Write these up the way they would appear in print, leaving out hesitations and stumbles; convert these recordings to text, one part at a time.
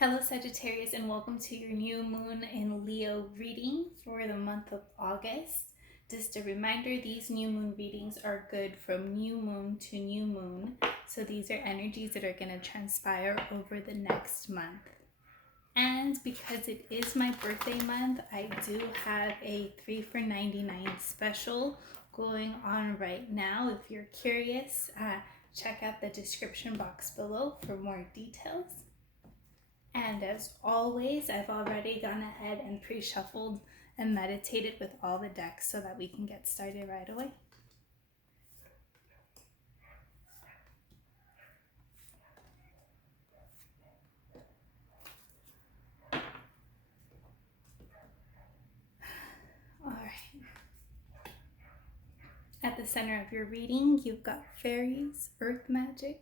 Hello Sagittarius, and welcome to your new moon in Leo reading for the month of August. Just a reminder, these new moon readings are good from new moon to new moon. So these are energies that are going to transpire over the next month. And because it is my birthday month, I do have a 3 for $99 special going on right now. If you're curious, check out the description box below for more details. And as always, I've already gone ahead and pre-shuffled and meditated with all the decks so that we can get started right away. All right. At the center of your reading, you've got fairies, earth magic.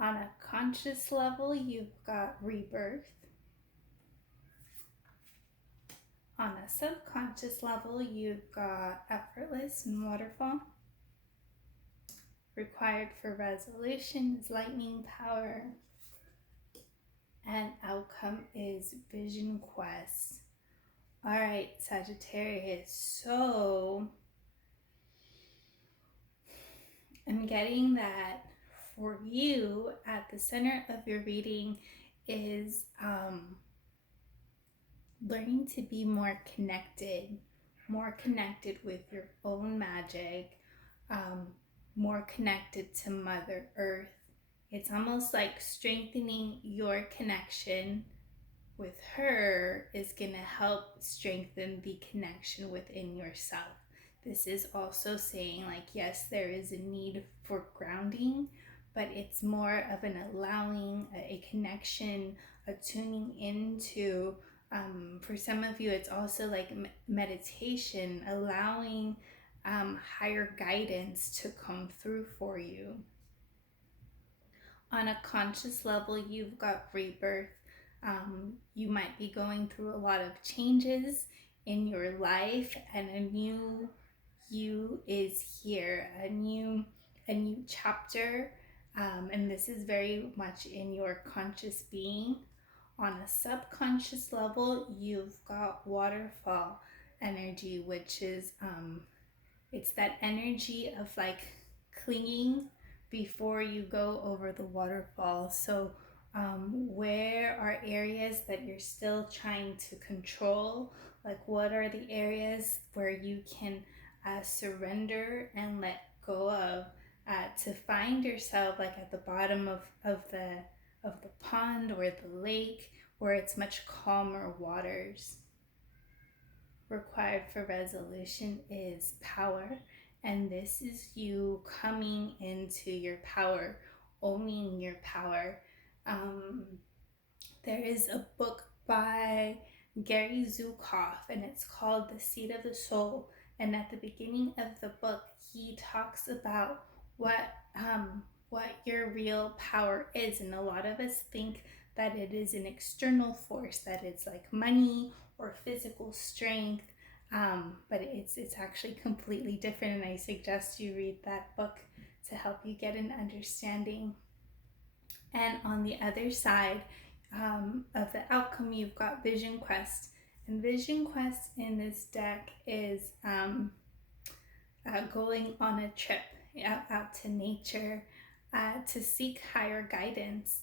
On a conscious level, you've got rebirth. On a subconscious level, you've got effortless and waterfall. Required for resolution is lightning power. And outcome is vision quest. All right, Sagittarius. So I'm getting that for you at the center of your reading is learning to be more connected with your own magic, more connected to Mother Earth. It's almost like strengthening your connection with her is going to help strengthen the connection within yourself. This is also saying, like, yes, there is a need for grounding, but it's more of an allowing, a connection, a tuning into. For some of you, it's also like meditation, allowing higher guidance to come through for you. On a conscious level, you've got rebirth. You might be going through a lot of changes in your life, and a new you is here, a new chapter, and this is very much in your conscious being. On a subconscious level, you've got waterfall energy, which is it's that energy of like clinging before you go over the waterfall. So where are areas that you're still trying to control? Like, what are the areas where you can surrender and let go of, to find yourself like at the bottom of the pond or the lake, where it's much calmer waters. Required for resolution is power, and this is you coming into your power, owning your power. There is a book by Gary Zukav, and it's called The Seed of the Soul, and at the beginning of the book he talks about what your real power is. And a lot of us think that it is an external force, that it's like money or physical strength, but it's actually completely different, and I suggest you read that book to help you get an understanding. And on the other side of the outcome, you've got vision quest, and vision quest in this deck is going on a trip out to nature, to seek higher guidance.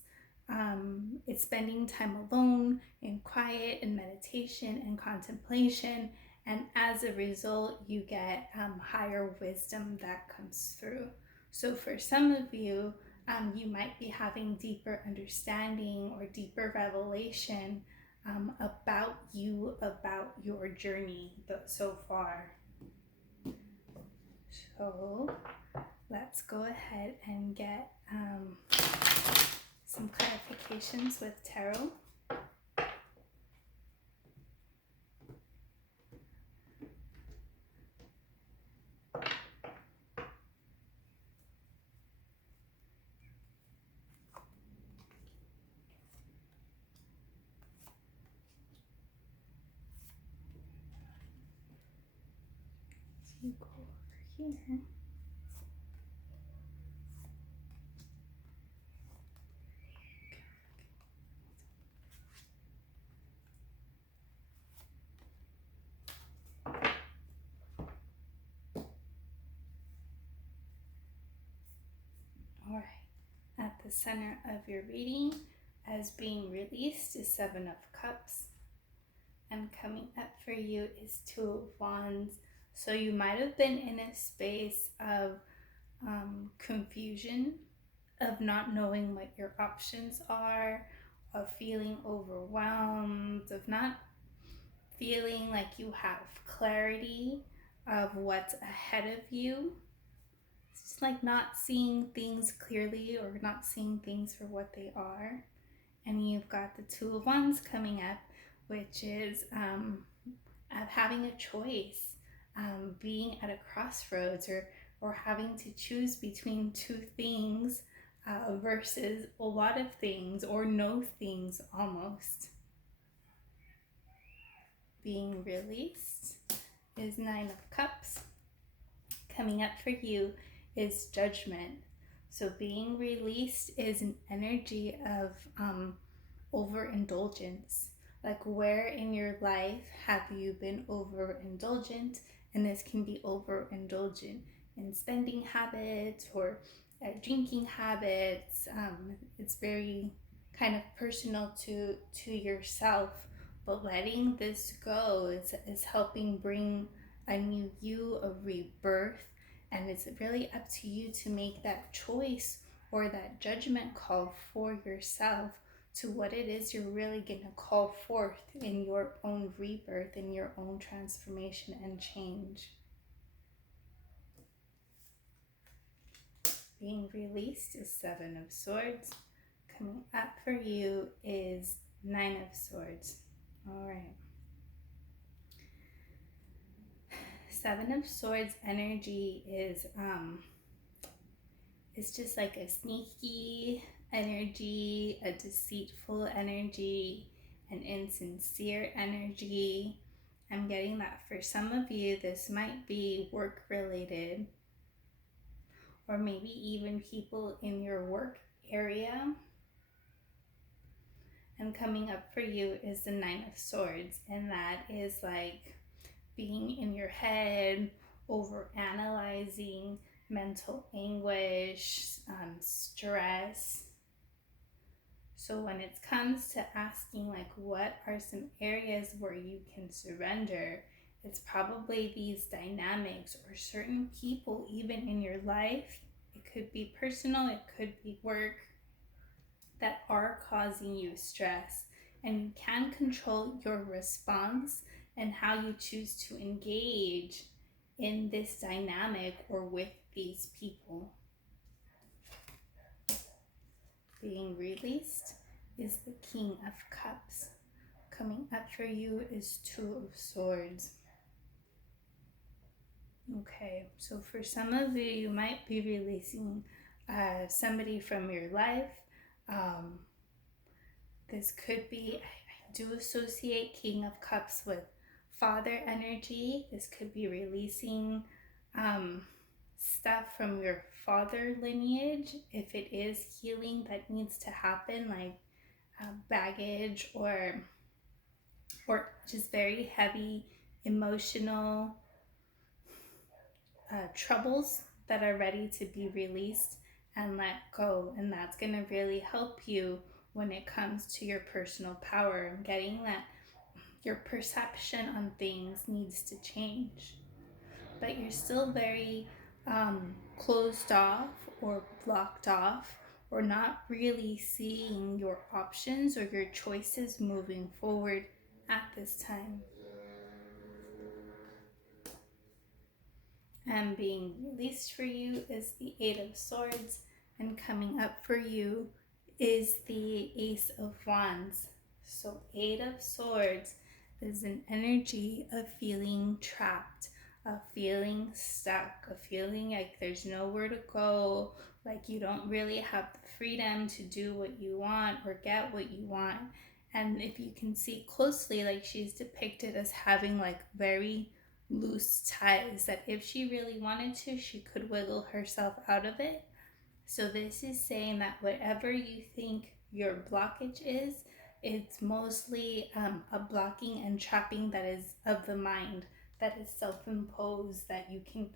It's spending time alone in quiet and meditation and contemplation, and as a result you get higher wisdom that comes through. So for some of you, you might be having deeper understanding or deeper revelation about you, about your journey so far. So let's go ahead and get some clarifications with tarot. So you go over here. All right. At the center of your reading, as being released, is Seven of Cups. And coming up for you is Two of Wands. So you might have been in a space of confusion, of not knowing what your options are, of feeling overwhelmed, of not feeling like you have clarity of what's ahead of you. It's just like not seeing things clearly or not seeing things for what they are. And you've got the Two of Wands coming up, which is of having a choice, being at a crossroads, or having to choose between two things versus a lot of things or no things almost. Being released is Nine of Cups. Coming up for you is Judgment. So being released is an energy of overindulgence. Like, where in your life have you been overindulgent? And this can be overindulgent in spending habits or drinking habits. It's very kind of personal to yourself, but letting this go is helping bring a new you, a rebirth, and it's really up to you to make that choice or that judgment call for yourself to what it is you're really going to call forth in your own rebirth, in your own transformation and change. Being released is Seven of Swords. Coming up for you is Nine of Swords. All right. Seven of Swords energy is it's just like a sneaky energy, a deceitful energy, an insincere energy. I'm getting that for some of you, this might be work related, or maybe even people in your work area. And coming up for you is the Nine of Swords, and that is like being in your head, over analyzing, mental anguish, stress. So when it comes to asking like what are some areas where you can surrender, it's probably these dynamics or certain people even in your life. It could be personal, it could be work, that are causing you stress, and you can control your response and how you choose to engage in this dynamic or with these people. Being released is the King of Cups. Coming up for you is Two of Swords. Okay, so for some of you, you might be releasing somebody from your life. This could be, I do associate King of Cups with father energy. This could be releasing stuff from your father lineage, if it is healing that needs to happen, like baggage or just very heavy emotional troubles that are ready to be released and let go. And that's going to really help you when it comes to your personal power and getting that your perception on things needs to change. But you're still very closed off or blocked off, or not really seeing your options or your choices moving forward at this time. And being released for you is the Eight of Swords, and coming up for you is the Ace of Wands. So Eight of Swords is an energy of feeling trapped, of feeling stuck, of feeling like there's nowhere to go, like you don't really have the freedom to do what you want or get what you want. And if you can see closely, like she's depicted as having like very loose ties, that if she really wanted to, she could wiggle herself out of it. So this is saying that whatever you think your blockage is, it's mostly a blocking and trapping that is of the mind, that is self-imposed, that you can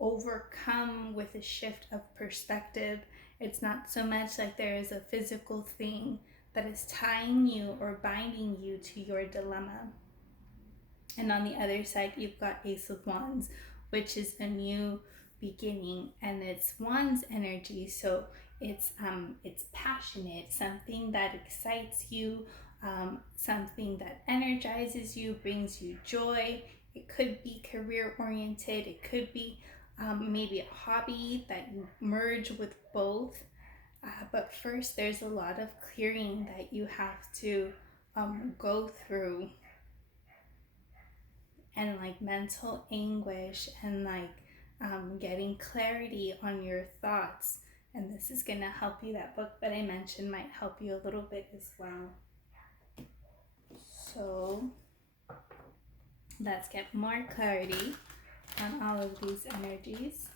overcome with a shift of perspective. It's not so much like there is a physical thing that is tying you or binding you to your dilemma. And on the other side, you've got Ace of Wands, which is a new beginning, and it's Wands energy, so it's passionate, something that excites you, something that energizes you, brings you joy. It could be career oriented. It could be maybe a hobby that you merge with both. But first, there's a lot of clearing that you have to go through, and like mental anguish, and like getting clarity on your thoughts. And this is going to help you. That book that I mentioned might help you a little bit as well. So let's get more clarity on all of these energies.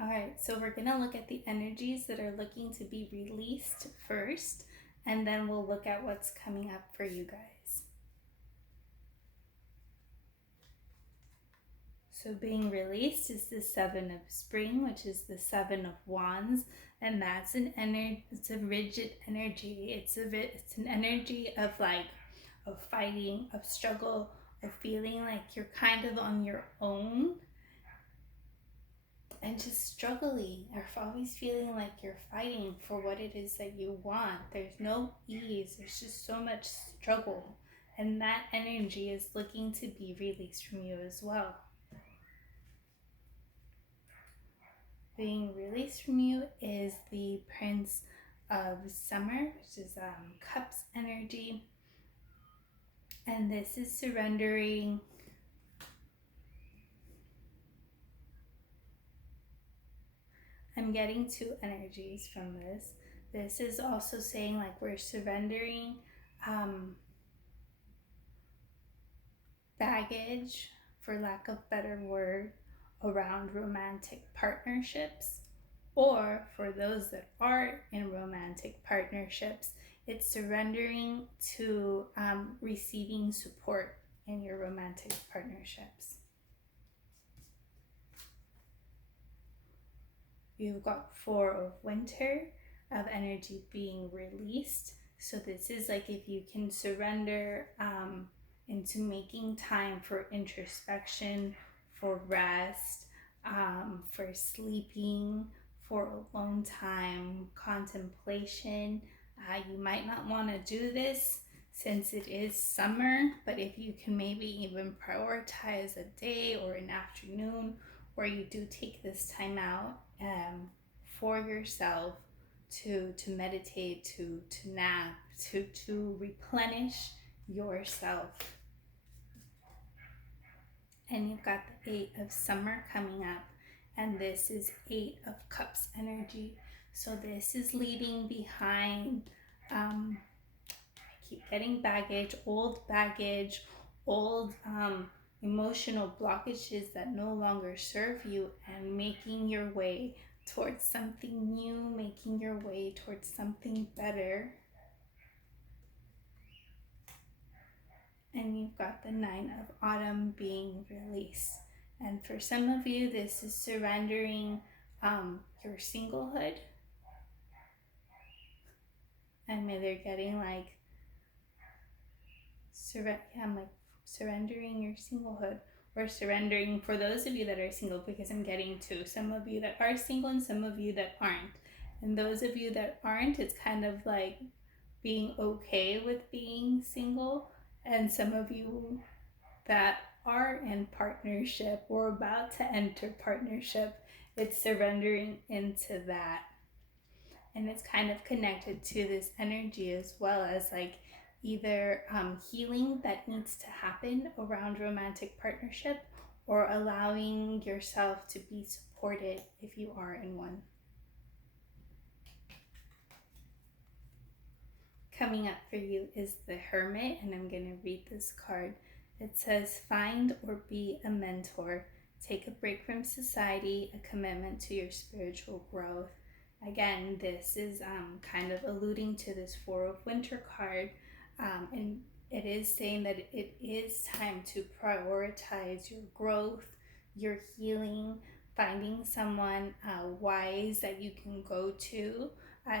All right, so we're going to look at the energies that are looking to be released first, and then we'll look at what's coming up for you guys. So being released is the Seven of Spring, which is the Seven of Wands, and that's an energy. It's a rigid energy. It's an energy of like of fighting, of struggle, of feeling like you're kind of on your own, and just struggling, or always feeling like you're fighting for what it is that you want. There's no ease. There's just so much struggle, and that energy is looking to be released from you as well. Being released from you is the Prince of Summer, which is Cups energy, and this is surrendering. I'm getting two energies from this. This is also saying like we're surrendering baggage, for lack of better word, around romantic partnerships, or for those that are in romantic partnerships, it's surrendering to receiving support in your romantic partnerships. You've got Four of Winter of energy being released. So this is like if you can surrender into making time for introspection, for rest, for sleeping, for alone time, contemplation. You might not want to do this since it is summer, but if you can maybe even prioritize a day or an afternoon where you do take this time out for yourself to meditate, to nap, to replenish yourself. And you've got the Eight of Summer coming up, and this is Eight of Cups energy. So this is leaving behind, I keep getting baggage, old emotional blockages that no longer serve you, and making your way towards something new, making your way towards something better. And you've got the Nine of Autumn being released. And for some of you, this is surrendering your singlehood. And maybe they're getting like, surrendering your singlehood, or surrendering for those of you that are single, because I'm getting to some of you that are single and some of you that aren't. And those of you that aren't, it's kind of like being okay with being single And some of you that are in partnership or about to enter partnership, it's surrendering into that. And it's kind of connected to this energy as well as like either healing that needs to happen around romantic partnership or allowing yourself to be supported if you are in one. Coming up for you is the Hermit, and I'm going to read this card. It says, find or be a mentor. Take a break from society, a commitment to your spiritual growth. Again, this is kind of alluding to this Four of Winter card, and it is saying that it is time to prioritize your growth, your healing, finding someone wise that you can go to,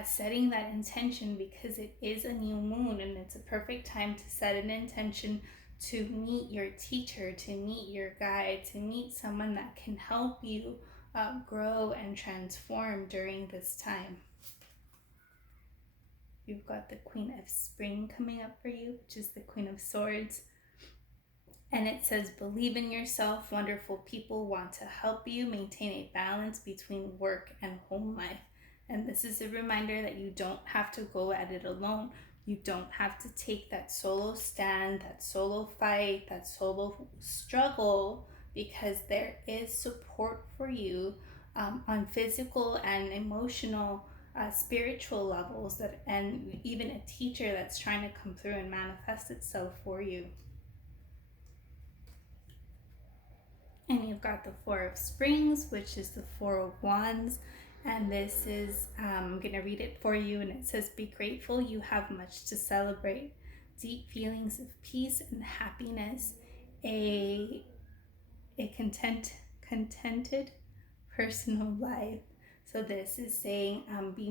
setting that intention, because it is a new moon and it's a perfect time to set an intention to meet your teacher, to meet your guide, to meet someone that can help you grow and transform during this time. You've got the Queen of Spring coming up for you, which is the Queen of Swords. And it says, believe in yourself. Wonderful people want to help you maintain a balance between work and home life. And this is a reminder that you don't have to go at it alone. You don't have to take that solo stand, that solo fight, that solo struggle, because there is support for you on physical and emotional, spiritual levels, and even a teacher that's trying to come through and manifest itself for you. And you've got the Four of Springs, which is the Four of Wands. And this is, I'm going to read it for you. And it says, be grateful, you have much to celebrate. Deep feelings of peace and happiness. A contented personal life. So this is saying, be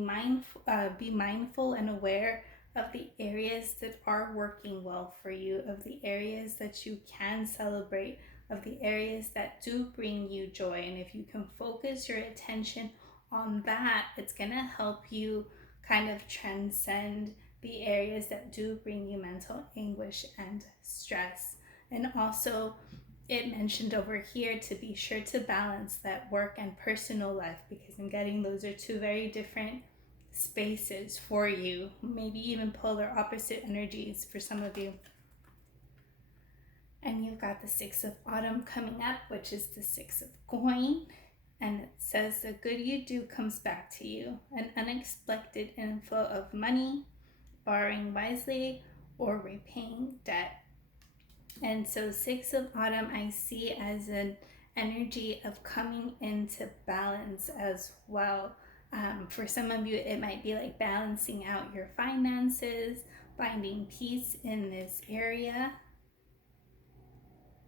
mindful and aware of the areas that are working well for you, of the areas that you can celebrate, of the areas that do bring you joy. And if you can focus your attention on that, it's going to help you kind of transcend the areas that do bring you mental anguish and stress. And also, it mentioned over here to be sure to balance that work and personal life, because I'm getting those are two very different spaces for you, maybe even polar opposite energies for some of you. And you've got the Six of Autumn coming up, which is the Six of Coin. And it says, the good you do comes back to you. An unexpected inflow of money, borrowing wisely, or repaying debt. And so Six of Autumn I see as an energy of coming into balance as well. For some of you, it might be like balancing out your finances, finding peace in this area,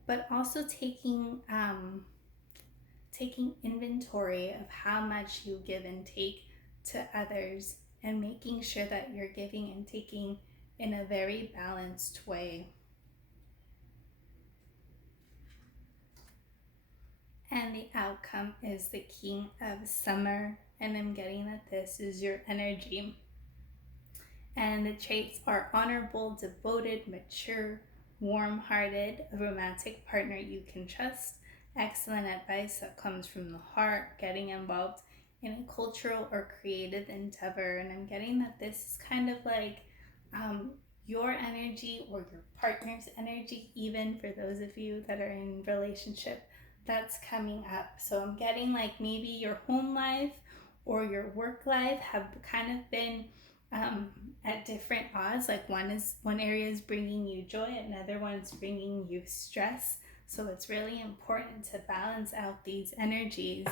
but also taking inventory of how much you give and take to others, and making sure that you're giving and taking in a very balanced way. And the outcome is the King of Summer, and I'm getting that this is your energy. And the traits are honorable, devoted, mature, warm-hearted, a romantic partner you can trust, excellent advice that comes from the heart, getting involved in a cultural or creative endeavor. And I'm getting that this is kind of like your energy or your partner's energy, even for those of you that are in relationship, that's coming up. So I'm getting like maybe your home life or your work life have kind of been at different odds. Like one area is bringing you joy, another one's bringing you stress. So it's really important to balance out these energies,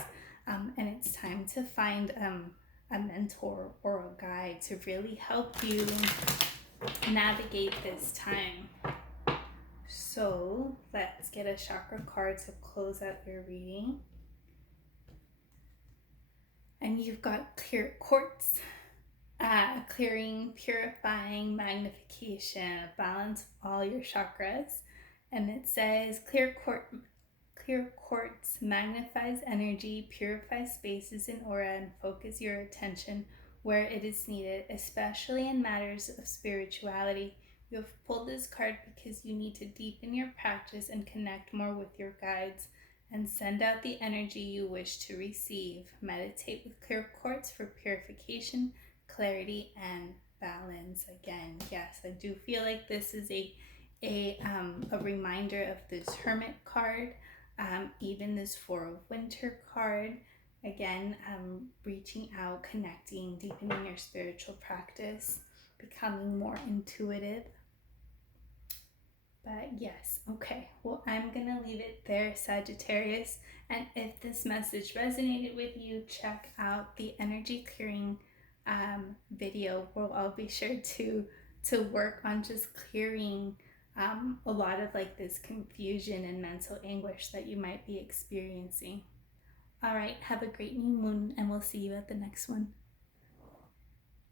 and it's time to find a mentor or a guide to really help you navigate this time. So let's get a chakra card to close out your reading. And you've got clear quartz, clearing, purifying, magnification, a balance of all your chakras. And it says clear quartz magnifies energy, purifies spaces and aura, and focus your attention where it is needed, especially in matters of spirituality. You have pulled this card because you need to deepen your practice and connect more with your guides and send out the energy you wish to receive. Meditate with clear quartz for purification, clarity, and balance. Again, yes, I do feel like this is a reminder of this Hermit card, even this Four of Winter card. Again, reaching out, connecting, deepening your spiritual practice, becoming more intuitive. But yes, okay, well, I'm gonna leave it there, Sagittarius. And if this message resonated with you, check out the energy clearing video where I'll be sure to work on just clearing a lot of like this confusion and mental anguish that you might be experiencing. All right, have a great new moon, and we'll see you at the next one.